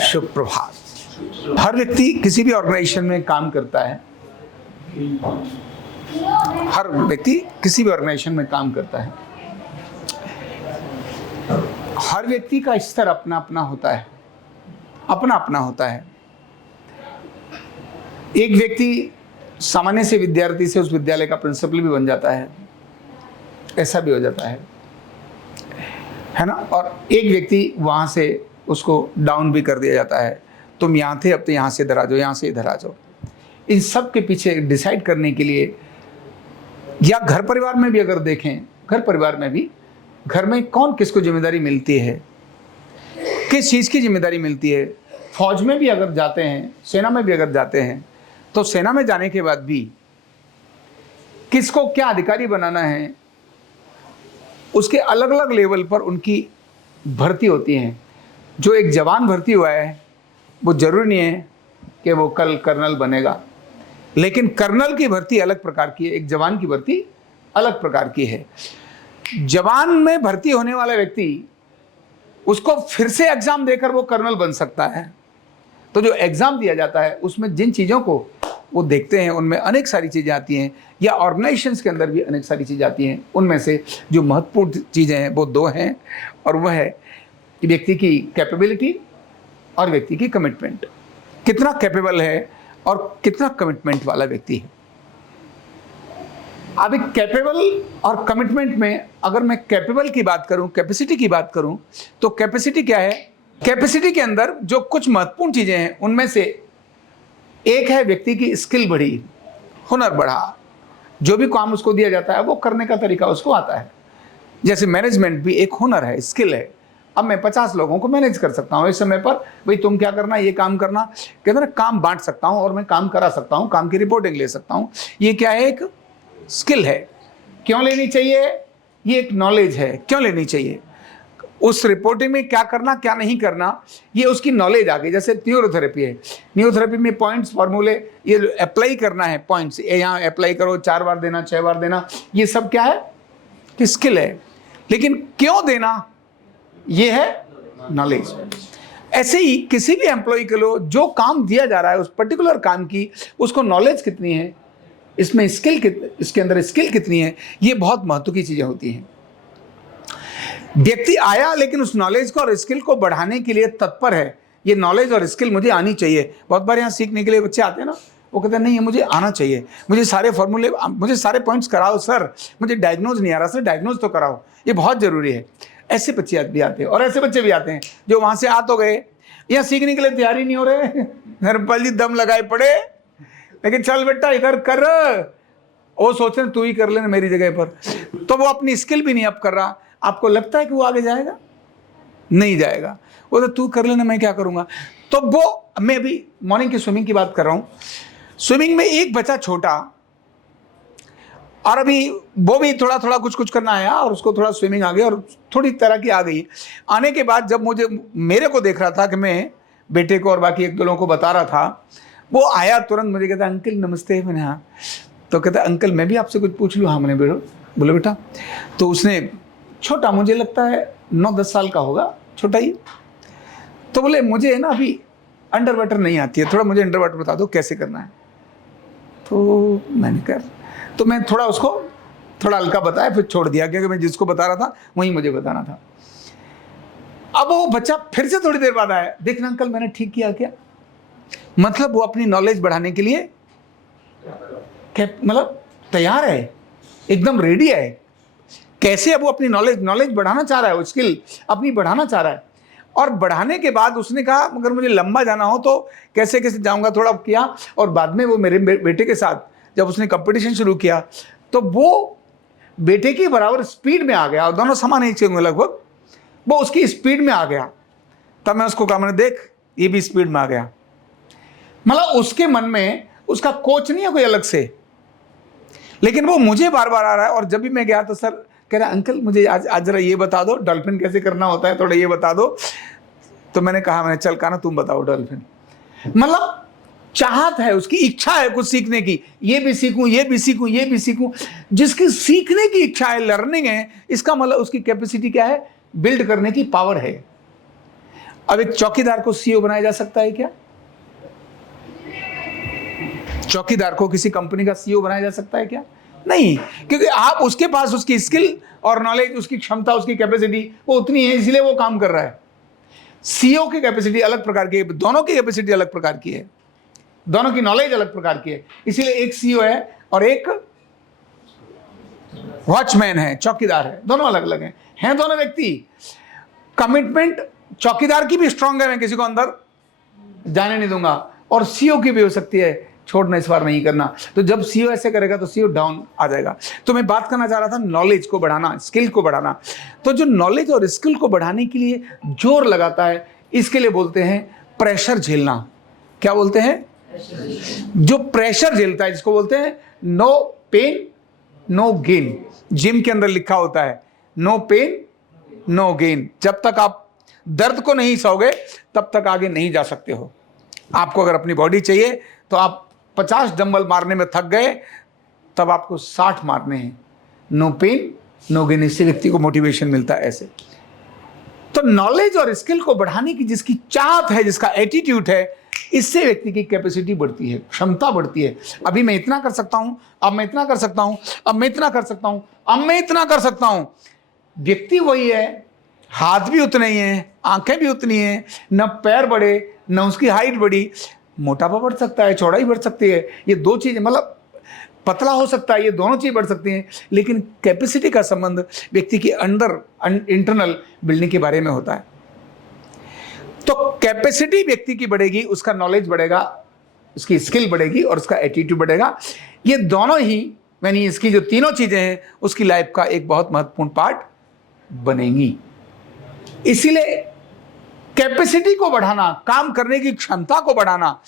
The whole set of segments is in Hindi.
शुभ प्रभात। हर व्यक्ति किसी भी ऑर्गेनाइजेशन में काम करता है। हर व्यक्ति किसी भी ऑर्गेनाइजेशन में काम करता है। हर व्यक्ति का स्तर अपना अपना होता है, अपना अपना होता है। एक व्यक्ति सामान्य से विद्यार्थी से उस विद्यालय का प्रिंसिपल भी बन जाता है, ऐसा भी हो जाता है ना। और एक व्यक्ति वहां से उसको डाउन भी कर दिया जाता है, तुम यहाँ थे अब तो यहाँ से इधर आ जाओ, यहाँ से इधर आ जाओ। इन सब के पीछे डिसाइड करने के लिए, या घर परिवार में भी अगर देखें, घर परिवार में भी घर में कौन किसको जिम्मेदारी मिलती है, किस चीज़ की जिम्मेदारी मिलती है। फौज में भी अगर जाते हैं, सेना में भी अगर जाते हैं, तो सेना में जाने के बाद भी किसको क्या अधिकारी बनाना है, उसके अलग अलग लेवल पर उनकी भर्ती होती है। जो एक जवान भर्ती हुआ है वो जरूरी नहीं है कि वो कल कर्नल बनेगा, लेकिन कर्नल की भर्ती अलग प्रकार की है, एक जवान की भर्ती अलग प्रकार की है। जवान में भर्ती होने वाला व्यक्ति, उसको फिर से एग्जाम देकर वो कर्नल बन सकता है। तो जो एग्जाम दिया जाता है उसमें जिन चीज़ों को वो देखते हैं उनमें अनेक सारी चीज़ें आती हैं, या ऑर्गेनाइजेशंस के अंदर भी अनेक सारी चीज़ें आती हैं। उनमें से जो महत्वपूर्ण चीज़ें हैं वो दो हैं, और वह है कि व्यक्ति की कैपेबिलिटी और व्यक्ति की कमिटमेंट। कितना कैपेबल है और कितना कमिटमेंट वाला व्यक्ति है। अब एक कैपेबल और कमिटमेंट में अगर मैं कैपेबल की बात करूं, कैपेसिटी की बात करूं, तो कैपेसिटी क्या है? कैपेसिटी के अंदर जो कुछ महत्वपूर्ण चीजें हैं उनमें से एक है व्यक्ति की स्किल बढ़ी, हुनर बढ़ा। जो भी काम उसको दिया जाता है वो करने का तरीका उसको आता है। जैसे मैनेजमेंट भी एक हुनर है, स्किल है। अब मैं 50 लोगों को मैनेज कर सकता हूँ इस समय पर, भाई तुम क्या करना, ये काम करना, कहते ना काम बांट सकता हूँ और मैं काम करा सकता हूँ, काम की रिपोर्टिंग ले सकता हूँ। ये क्या है? एक स्किल है। क्यों लेनी चाहिए? ये एक नॉलेज है। क्यों लेनी चाहिए? उस रिपोर्टिंग में क्या करना क्या नहीं करना, ये उसकी नॉलेज आ गई। जैसे न्यूरोथेरेपी है, न्यूरोथेरेपी में पॉइंट्स फॉर्मूले ये अप्लाई करना है, पॉइंट्स यहाँ अप्लाई करो, 4 बार देना, 6 बार देना, ये सब क्या है? कि स्किल है। लेकिन क्यों देना, ये है नॉलेज। ऐसे ही किसी भी एम्प्लॉय के लिए जो काम दिया जा रहा है उस पर्टिकुलर काम की, उसको नॉलेज कितनी है, इसमें स्किल इसके अंदर स्किल कितनी है, ये बहुत महत्व की चीजें होती हैं। व्यक्ति आया लेकिन उस नॉलेज को और स्किल को बढ़ाने के लिए तत्पर है। ये नॉलेज और स्किल मुझे आनी चाहिए। बहुत बार यहाँ सीखने के लिए बच्चे आते हैं ना, वो कहते हैं नहीं ये मुझे आना चाहिए, मुझे सारे फॉर्मूले, मुझे सारे पॉइंट्स कराओ सर, मुझे डायग्नोज नहीं आ रहा सर, डायग्नोज तो कराओ, ये बहुत जरूरी है। ऐसे बच्चे भी आते हैं, और ऐसे बच्चे भी आते हैं जो वहां से आ तो गए, यहाँ सीखने के लिए तैयार ही नहीं हो रहे। धर्मपाल जी दम लगाए पड़े, लेकिन चल बेटा इधर कर, वो सोच रहे तू ही कर लेना मेरी जगह पर। तो वो अपनी स्किल भी नहीं अप कर रहा। आपको लगता है कि वो आगे जाएगा? नहीं जाएगा। वो तो तू कर लेना, मैं क्या करूंगा। तो वो, मैं अभी मॉर्निंग की स्विमिंग की बात कर रहा हूं। स्विमिंग में एक बच्चा छोटा, और अभी वो भी थोड़ा थोड़ा कुछ कुछ करना आया, और उसको थोड़ा स्विमिंग आ गई और थोड़ी तरह की आ गई। आने के बाद जब मेरे को देख रहा था कि मैं बेटे को और बाकी एक दो लोगों को बता रहा था, वो आया तुरंत मुझे कहता अंकल नमस्ते। मैंने हाँ। तो कहता अंकल मैं भी आपसे कुछ पूछ लूँ? हाँ। मैंने बोलो बेटा। तो उसने, छोटा मुझे लगता है 9-10 साल का होगा, छोटा ही, तो बोले मुझे ना अभी अंडर वाटर नहीं आती है, थोड़ा मुझे अंडर वाटर बता दो कैसे करना है। तो मैंने कहा, तो मैं थोड़ा उसको थोड़ा हल्का बताया, फिर छोड़ दिया, क्योंकि मैं जिसको बता रहा था वही मुझे बताना था। अब वो बच्चा फिर से थोड़ी देर बाद आया, देखना अंकल मैंने ठीक किया क्या? मतलब वो अपनी नॉलेज बढ़ाने के लिए मतलब तैयार है, एकदम रेडी है। कैसे? अब वो अपनी नॉलेज बढ़ाना चाह रहा है, वो स्किल अपनी बढ़ाना चाह रहा है। और बढ़ाने के बाद उसने कहा अगर मुझे लंबा जाना हो तो कैसे कैसे जाऊंगा, थोड़ा किया। और बाद में वो मेरे बेटे के साथ जब उसने कंपटीशन शुरू किया तो वो बेटे की बराबर स्पीड में आ गया, और दोनों समान ही होंगे लगभग, वो उसकी स्पीड में आ गया। तब मैं उसको कहा, मैंने देख ये भी स्पीड में आ गया। मतलब उसके मन में उसका कोच नहीं है कोई अलग से, लेकिन वो मुझे बार बार आ रहा है। और जब भी मैं गया तो सर कह रहा अंकल मुझे आज जरा ये बता दो, डॉल्फिन कैसे करना होता है, थोड़ा ये बता दो। तो मैंने कहा चल का ना तुम बताओ डॉल्फिन। मतलब चाहत है, उसकी इच्छा है कुछ सीखने की, ये भी सीखूं, ये भी सीखूं, ये भी सीखूं। जिसकी सीखने की इच्छा है, लर्निंग है, इसका मतलब उसकी कैपेसिटी क्या है? बिल्ड करने की पावर है। अब एक चौकीदार को सीईओ बनाया जा सकता है क्या? चौकीदार को किसी कंपनी का सीईओ बनाया जा सकता है क्या? नहीं, क्योंकि आप उसके पास उसकी स्किल और नॉलेज, उसकी क्षमता, उसकी कैपेसिटी वो उतनी है, इसलिए वो काम कर रहा है। सीईओ की कैपेसिटी अलग प्रकार की है, दोनों की कैपेसिटी अलग प्रकार की है, दोनों की नॉलेज अलग प्रकार की है, इसीलिए एक सीईओ है और एक वॉचमैन है, चौकीदार है, दोनों अलग अलग हैं दोनों व्यक्ति। कमिटमेंट चौकीदार की भी स्ट्रांग है, मैं किसी को अंदर जाने नहीं दूंगा, और सीईओ की भी हो सकती है, छोड़ना इस बार नहीं करना। तो जब सीईओ ऐसे करेगा तो सीईओ डाउन आ जाएगा। तो मैं बात करना चाह रहा था नॉलेज को बढ़ाना, स्किल को बढ़ाना। तो जो नॉलेज और स्किल को बढ़ाने के लिए जोर लगाता है, इसके लिए बोलते हैं प्रेशर झेलना। क्या बोलते हैं? जो प्रेशर झेलता है, जिसको बोलते हैं no pain no gain. Gym के अंदर लिखा होता है नो पेन नो गेन। जब तक आप दर्द को नहीं सहोगे तब तक आगे नहीं जा सकते हो। आपको अगर अपनी बॉडी चाहिए तो आप 50 डंबल मारने में थक गए, तब आपको 60 मारने हैं। नो पेन नो गेन, इससे व्यक्ति को मोटिवेशन मिलता है। ऐसे तो नॉलेज और स्किल को बढ़ाने की जिसकी चाहत है, जिसका एटीट्यूड है, इससे व्यक्ति की कैपेसिटी बढ़ती है, क्षमता बढ़ती है। अभी मैं इतना कर सकता हूं, अब मैं इतना कर सकता हूं, अब मैं इतना कर सकता हूं, अब मैं इतना कर सकता हूं। व्यक्ति वही है, हाथ भी उतने ही हैं, आंखें भी उतनी हैं, न पैर बढ़े न उसकी हाइट बढ़ी। मोटापा बढ़ सकता है, चौड़ाई बढ़ सकती है, ये दो चीजें, मतलब पतला हो सकता है, ये दोनों चीज बढ़ सकती हैं, लेकिन कैपेसिटी का संबंध व्यक्ति के अंदर इंटरनल बिल्डिंग के बारे में होता है। तो कैपेसिटी व्यक्ति की बढ़ेगी, उसका नॉलेज बढ़ेगा, उसकी स्किल बढ़ेगी और उसका एटीट्यूड बढ़ेगा। ये दोनों ही, यानी इसकी जो तीनों चीजें हैं, उसकी लाइफ का एक बहुत महत्वपूर्ण पार्ट बनेंगी। इसीलिए कैपेसिटी को बढ़ाना, काम करने की क्षमता को बढ़ाना,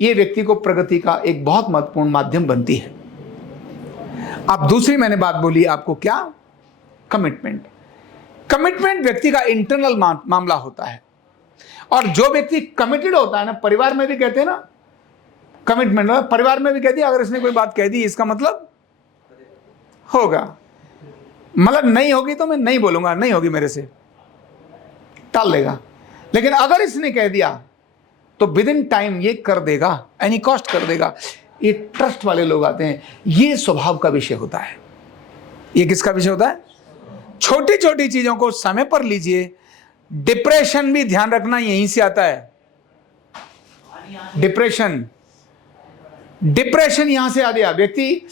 यह व्यक्ति को प्रगति का एक बहुत महत्वपूर्ण माध्यम बनती है। अब दूसरी मैंने बात बोली आपको, क्या? कमिटमेंट। कमिटमेंट व्यक्ति का इंटरनल मामला होता है, और जो व्यक्ति कमिटेड होता है ना, परिवार में भी कहते हैं ना कमिटमेंट, परिवार में भी कहती है अगर इसने कोई बात कह दी इसका मतलब होगा, मतलब नहीं होगी तो मैं नहीं बोलूंगा, नहीं होगी मेरे से, टाल देगा। लेकिन अगर इसने कह दिया तो विद इन टाइम ये कर देगा, एनी कॉस्ट कर देगा। ये ट्रस्ट वाले लोग आते हैं। ये स्वभाव का विषय होता है। ये किसका विषय होता है? छोटी छोटी चीजों को समय पर लीजिए। डिप्रेशन भी ध्यान रखना यहीं से आता है। डिप्रेशन यहां से आ गया। व्यक्ति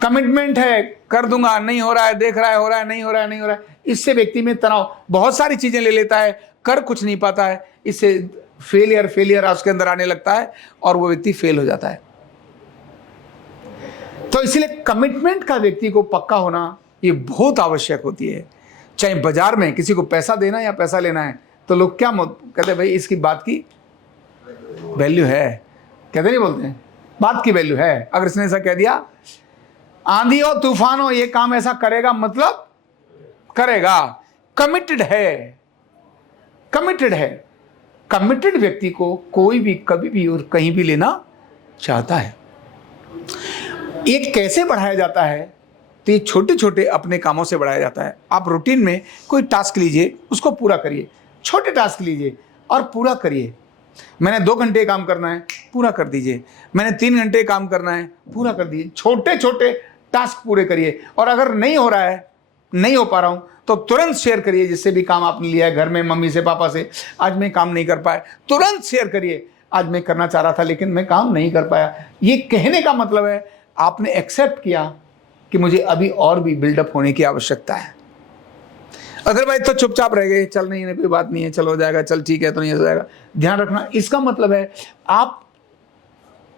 कमिटमेंट है, कर दूंगा, नहीं हो रहा है, देख रहा है, हो रहा है, नहीं हो रहा है, नहीं हो रहा है, इससे व्यक्ति में तनाव, बहुत सारी चीजें ले लेता है, कर कुछ नहीं पाता है, इससे फेलियर उसके अंदर आने लगता है और वो व्यक्ति फेल हो जाता है। तो इसलिए कमिटमेंट का व्यक्ति को पक्का होना ये बहुत आवश्यक होती है। चाहे बाजार में किसी को पैसा देना या पैसा लेना है, तो लोग क्या कहते हैं, भाई इसकी बात की वैल्यू है, कहते नहीं बोलते हैं, बात की वैल्यू है। अगर इसने ऐसा कह दिया, आंधी हो तूफान हो ये काम ऐसा करेगा, मतलब करेगा, कमिटेड है। कमिटेड व्यक्ति को कोई भी कभी भी और कहीं भी लेना चाहता है। ये कैसे बढ़ाया जाता है? तो ये छोटे छोटे अपने कामों से बढ़ाया जाता है। आप रूटीन में कोई टास्क लीजिए, उसको पूरा करिए। छोटे टास्क लीजिए और पूरा करिए। मैंने 2 घंटे काम करना है, पूरा कर दीजिए। मैंने 3 घंटे काम करना है, पूरा कर दीजिए। छोटे छोटे टास्क पूरे करिए। और अगर नहीं हो रहा है, नहीं हो पा रहा हूं, तो तुरंत शेयर करिए। जिससे भी काम आपने लिया है घर में, मम्मी से, पापा से, आज मैं काम नहीं कर पाया, तुरंत शेयर करिए। आज मैं करना चाह रहा था लेकिन मैं काम नहीं कर पाया। ये कहने का मतलब है आपने एक्सेप्ट किया कि मुझे अभी और भी बिल्डअप होने की आवश्यकता है। अदरवाइज तो चुपचाप रह गए, चल नहीं कोई बात नहीं है, चल हो जाएगा, चल ठीक है, तो नहीं हो जाएगा। ध्यान रखना, इसका मतलब है आप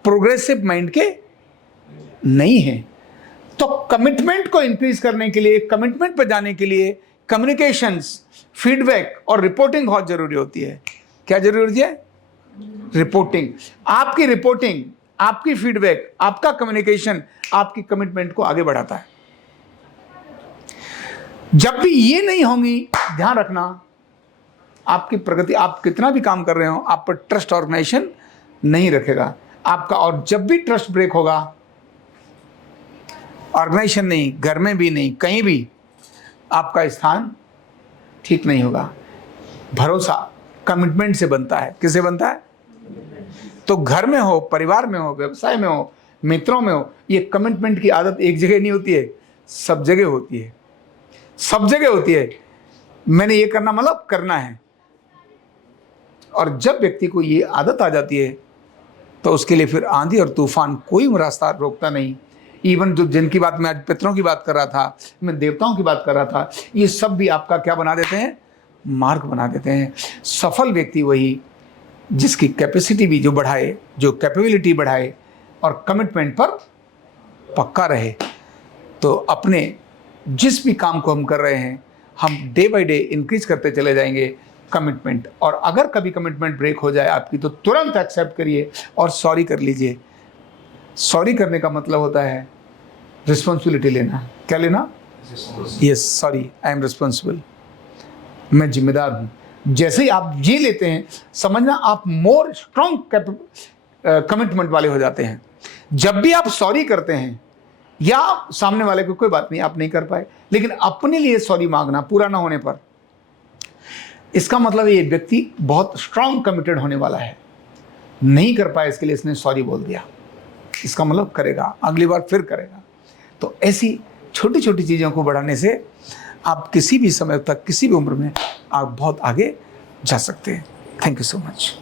प्रोग्रेसिव माइंड के नहीं हैं। तो कमिटमेंट को इंक्रीज करने के लिए, कमिटमेंट पर जाने के लिए कम्युनिकेशंस, फीडबैक और रिपोर्टिंग बहुत जरूरी होती है। क्या जरूरी होती है? रिपोर्टिंग। आपकी रिपोर्टिंग, आपकी फीडबैक, आपका कम्युनिकेशन आपकी कमिटमेंट को आगे बढ़ाता है। जब भी ये नहीं होंगी, ध्यान रखना, आपकी प्रगति, आप कितना भी काम कर रहे हो, आप पर ट्रस्ट ऑर्गेनाइजेशन नहीं रखेगा आपका। और जब भी ट्रस्ट ब्रेक होगा, ऑर्गेनाइजेशन नहीं, घर में भी नहीं, कहीं भी आपका स्थान ठीक नहीं होगा। भरोसा कमिटमेंट से बनता है। किससे बनता है? तो घर में हो, परिवार में हो, व्यवसाय में हो, मित्रों में हो, ये कमिटमेंट की आदत एक जगह नहीं होती है, सब जगह होती है। सब जगह होती है। मैंने ये करना मतलब करना है। और जब व्यक्ति को ये आदत आ जाती है तो उसके लिए फिर आंधी और तूफान कोई रास्ता रोकता नहीं। इवन जो जिनकी बात मैं आज पितरों की बात कर रहा था, मैं देवताओं की बात कर रहा था, ये सब भी आपका क्या बना देते हैं? मार्ग बना देते हैं। सफल व्यक्ति वही जिसकी कैपेसिटी भी जो बढ़ाए, जो कैपेबिलिटी बढ़ाए और कमिटमेंट पर पक्का रहे। तो अपने जिस भी काम को हम कर रहे हैं, हम डे बाय डे इंक्रीज करते चले जाएंगे कमिटमेंट। और अगर कभी कमिटमेंट ब्रेक हो जाए आपकी, तो तुरंत एक्सेप्ट करिए और सॉरी कर लीजिए। सॉरी करने का मतलब होता है रिस्पॉन्सिबिलिटी लेना। क्या लेना? Yes, sorry, I am responsible, मैं जिम्मेदार हूं। जैसे ही आप ये लेते हैं, समझना आप मोर स्ट्रॉन्ग कमिटमेंट वाले हो जाते हैं। जब भी आप सॉरी करते हैं, या सामने वाले को कोई बात नहीं, आप नहीं कर पाए, लेकिन अपने लिए सॉरी मांगना पूरा ना होने पर, इसका मतलब ये व्यक्ति बहुत स्ट्रॉन्ग कमिटेड होने वाला है। नहीं कर पाया, इसके लिए इसने सॉरी बोल दिया, इसका मतलब करेगा, अगली बार फिर करेगा। तो ऐसी छोटी छोटी चीज़ों को बढ़ाने से आप किसी भी समय तक, किसी भी उम्र में आप बहुत आगे जा सकते हैं। Thank you so much.